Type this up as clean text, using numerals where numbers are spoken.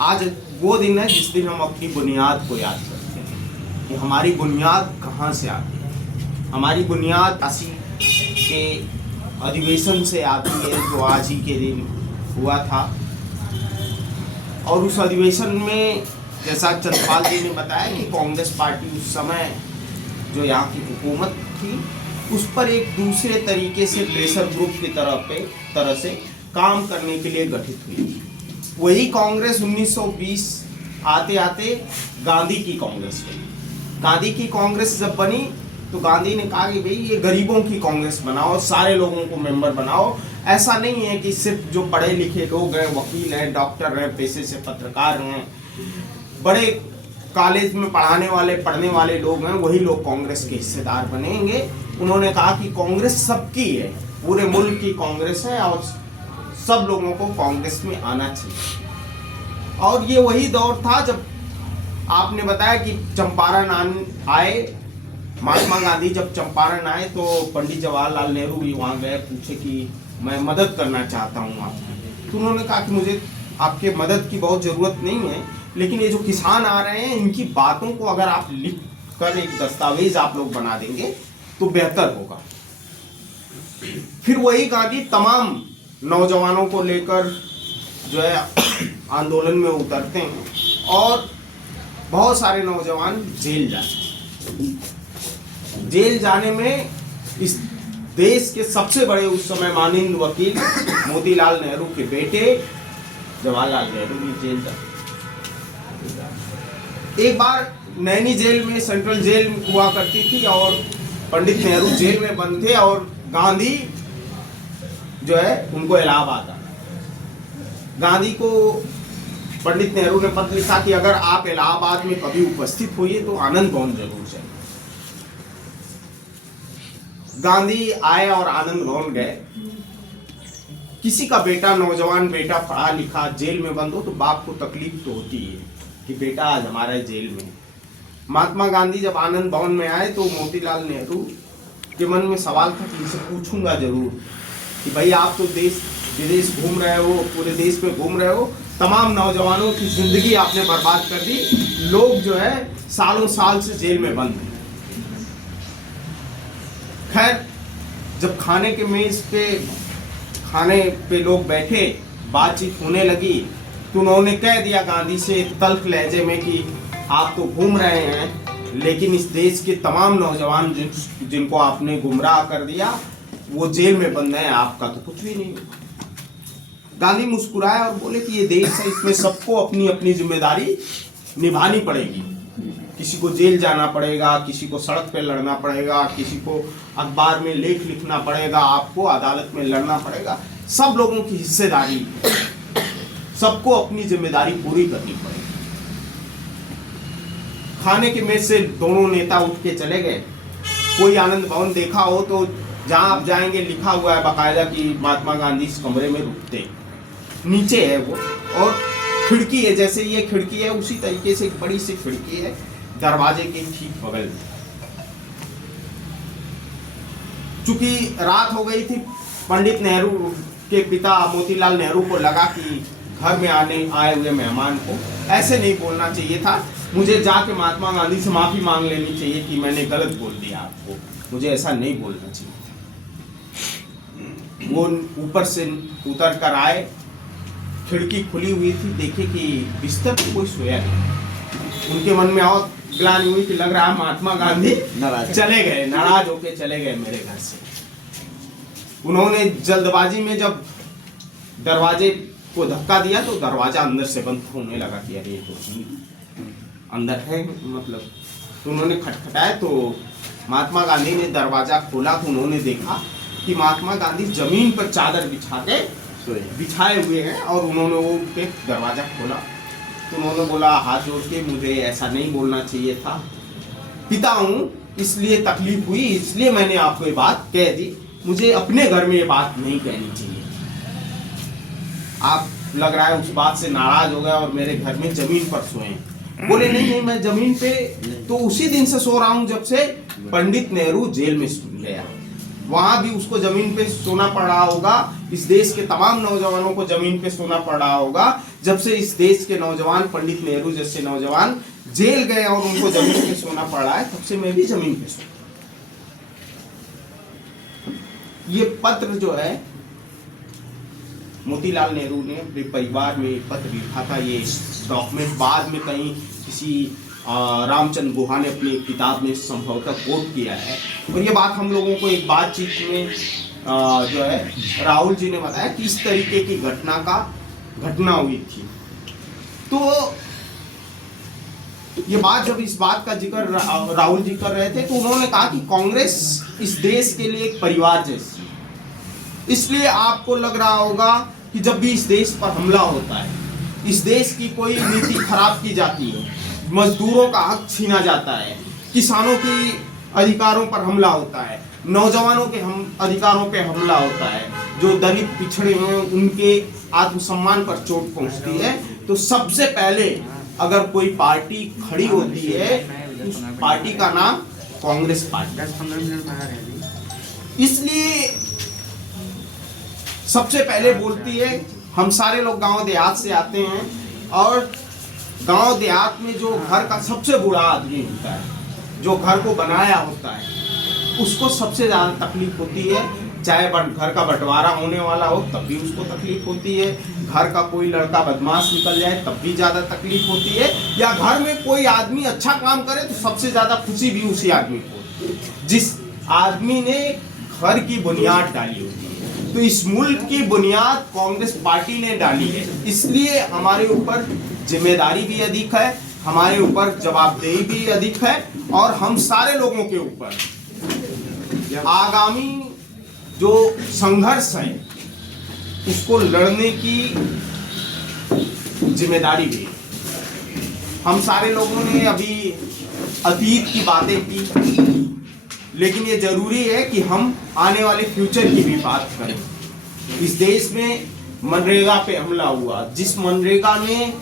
आज वो दिन है जिस दिन हम अपनी बुनियाद को याद करते हैं कि हमारी बुनियाद कहाँ से आती है। हमारी बुनियाद 80 के अधिवेशन से आती है जो आज ही के दिन हुआ था। और उस अधिवेशन में जैसा चंद्रपाल जी ने बताया कि कांग्रेस पार्टी उस समय जो यहाँ की हुकूमत थी उस पर एक दूसरे तरीके से प्रेशर ग्रुप की तरह से काम करने के लिए गठित हुई। वही कांग्रेस 1920 आते आते गांधी की कांग्रेस बनी। गांधी की कांग्रेस जब बनी तो गांधी ने कहा कि भाई ये गरीबों की कांग्रेस बनाओ, सारे लोगों को मेंबर बनाओ। ऐसा नहीं है कि सिर्फ जो पढ़े लिखे लोग हैं, वकील हैं, डॉक्टर हैं, पेशे से पत्रकार हैं, बड़े कॉलेज में पढ़ने वाले लोग हैं, वही लोग कांग्रेस के हिस्सेदार बनेंगे। उन्होंने कहा कि कांग्रेस सबकी है, पूरे मुल्क की कांग्रेस है और सब लोगों को कांग्रेस में आना चाहिए। और ये वही दौर था जब आपने बताया कि चंपारण आए, महात्मा गांधी जब चंपारण आए तो पंडित जवाहरलाल नेहरू भी वहाँ गए, पूछे कि मैं मदद करना चाहता हूँ आपकी। तो उन्होंने कहा कि मुझे आपके मदद की बहुत ज़रूरत नहीं है, लेकिन ये जो किसान आ रहे हैं इनकी बातों को अगर आप लिख कर एक दस्तावेज आप लोग बना देंगे तो बेहतर होगा। फिर वही गांधी तमाम नौजवानों को लेकर जो है आंदोलन में उतरते हैं और बहुत सारे नौजवान जेल जाते हैं। जेल जाने में इस देश के सबसे बड़े उस समय माननीय वकील मोतीलाल नेहरू के बेटे जवाहरलाल नेहरू भी जेल जाते। एक बार नैनी जेल में, सेंट्रल जेल हुआ करती थी और पंडित नेहरू जेल में बंद थे और गांधी जो है उनको इलाहाबाद आना। गांधी को पंडित नेहरू ने पत्र लिखा कि अगर आप इलाहाबाद में कभी उपस्थित होइए तो आनंद भवन जरूर जाइए। गांधी आए और आनंद भवन गए। किसी का बेटा, नौजवान बेटा पढ़ा लिखा जेल में बंद हो तो बाप को तकलीफ तो होती है कि बेटा आज हमारा जेल में। महात्मा गांधी जब आनंद भवन में आए तो मोतीलाल नेहरू के मन में सवाल था कि इसे पूछूंगा जरूर कि भाई आप तो देश विदेश घूम रहे हो, पूरे देश में घूम रहे हो, तमाम नौजवानों की जिंदगी आपने बर्बाद कर दी, लोग जो है सालों साल से जेल में बंद हैं। खैर जब खाने पे लोग बैठे, बातचीत होने लगी तो उन्होंने कह दिया गांधी से तल्ख लहजे में कि आप तो घूम रहे हैं लेकिन इस देश के तमाम नौजवान जिनको आपने गुमराह कर दिया वो जेल में बंद है, आपका तो कुछ भी नहीं। गांधी मुस्कुराए और बोले कि ये देश है, इसमें सबको अपनी अपनी जिम्मेदारी निभानी पड़ेगी। किसी को जेल जाना पड़ेगा, किसी को सड़क पे लड़ना पड़ेगा, किसी को अखबार में लेख लिखना पड़ेगा, आपको अदालत में लड़ना पड़ेगा। सब लोगों की हिस्सेदारी, सबको अपनी जिम्मेदारी पूरी करनी पड़ेगी। खाने के मेज से दोनों नेता उठ के चले गए। कोई आनंद भवन देखा हो तो जहां आप जाएंगे लिखा हुआ है बाकायदा कि महात्मा गांधी इस कमरे में रुकते, नीचे है वो, और खिड़की है, जैसे ये खिड़की है उसी तरीके से एक बड़ी सी खिड़की है दरवाजे के ठीक बगल में। चूंकि रात हो गई थी, पंडित नेहरू के पिता मोतीलाल नेहरू को लगा कि घर में आए हुए मेहमान को ऐसे नहीं बोलना चाहिए था, मुझे जाके महात्मा गांधी से माफी मांग लेनी चाहिए कि मैंने गलत बोल दिया आपको, मुझे ऐसा नहीं बोलना चाहिए। वो ऊपर से उतर कर आए, खिड़की खुली हुई थी, देखे कि बिस्तर पे कोई सोया नहीं। उनके मन में और ग्लानि हुई कि लग रहा है महात्मा गांधी चले गए, नाराज होके चले गए मेरे घर से। उन्होंने जल्दबाजी में जब दरवाजे को धक्का दिया तो दरवाजा अंदर से बंद होने लगा कि अरे तो अंदर है मतलब। तो उन्होंने खटखटाया तो महात्मा गांधी ने दरवाजा खोला तो उन्होंने देखा कि महात्मा गांधी जमीन पर चादर बिछाए हुए हैं और उन्होंने वो पे दरवाजा खोला। तो उन्होंने बोला हाथ जोड़ के, मुझे ऐसा नहीं बोलना चाहिए था, पिता हूँ इसलिए तकलीफ हुई, इसलिए मैंने आपको ये बात कह दी, मुझे अपने घर में ये बात नहीं कहनी चाहिए। आप लग रहा है उस बात से नाराज हो गए और मेरे घर में जमीन पर सोए। बोले नहीं मैं जमीन पे तो उसी दिन से सो रहा हूँ जब से पंडित नेहरू जेल में गया। वहां भी उसको जमीन पे सोना पड़ रहा होगा, इस देश के तमाम नौजवानों को जमीन पे सोना पड़ रहा होगा जब से इस देश के नौजवान पंडित नेहरू जैसे नौजवान जेल गए और उनको जमीन पे सोना पड़ा है, तब से मैं भी जमीन पे सोता। ये पत्र जो है मोतीलाल नेहरू ने अपने परिवार में पत्र लिखा था। ये डॉक्यूमेंट बाद में कहीं किसी रामचंद्र गुहा ने अपनी किताब में संभवतः कोट किया है। और ये बात हम लोगों को एक बातचीत में जो है राहुल जी ने बताया कि इस तरीके की घटना हुई थी। तो ये बात जब इस बात का जिक्र राहुल जी कर रहे थे तो उन्होंने कहा कि कांग्रेस इस देश के लिए एक परिवार जैसी है। इसलिए आपको लग रहा होगा कि जब भी इस देश पर हमला होता है, इस देश की कोई नीति खराब की जाती है, मजदूरों का हक छीना जाता है, किसानों की अधिकारों पर हमला होता है, नौजवानों के अधिकारों पे हमला होता है, जो दलित पिछड़े हैं उनके आत्मसम्मान पर चोट पहुंचती है, तो सबसे पहले अगर कोई पार्टी खड़ी होती है उस पार्टी का नाम कांग्रेस पार्टी। इसलिए सबसे पहले बोलती है, हम सारे लोग गांव देहात से आते हैं और गांव देहात में जो घर का सबसे बुरा आदमी होता है, जो घर को बनाया होता है, उसको सबसे ज्यादा तकलीफ होती है। चाहे घर का बंटवारा होने वाला हो तब भी उसको तकलीफ होती है, घर का कोई लड़का बदमाश निकल जाए तब भी ज्यादा तकलीफ होती है, या घर में कोई आदमी अच्छा काम करे तो सबसे ज्यादा खुशी भी उसी आदमी को होती है जिस आदमी ने घर की बुनियाद डाली होती है। तो इस मुल्क की बुनियाद कांग्रेस पार्टी ने डाली है, इसलिए हमारे ऊपर जिम्मेदारी भी अधिक है, हमारे ऊपर जवाबदेही भी अधिक है, और हम सारे लोगों के ऊपर आगामी जो संघर्ष है उसको लड़ने की जिम्मेदारी भी है। हम सारे लोगों ने अभी अतीत की बातें की, लेकिन ये जरूरी है कि हम आने वाले फ्यूचर की भी बात करें। इस देश में मनरेगा पे हमला हुआ, जिस मनरेगा में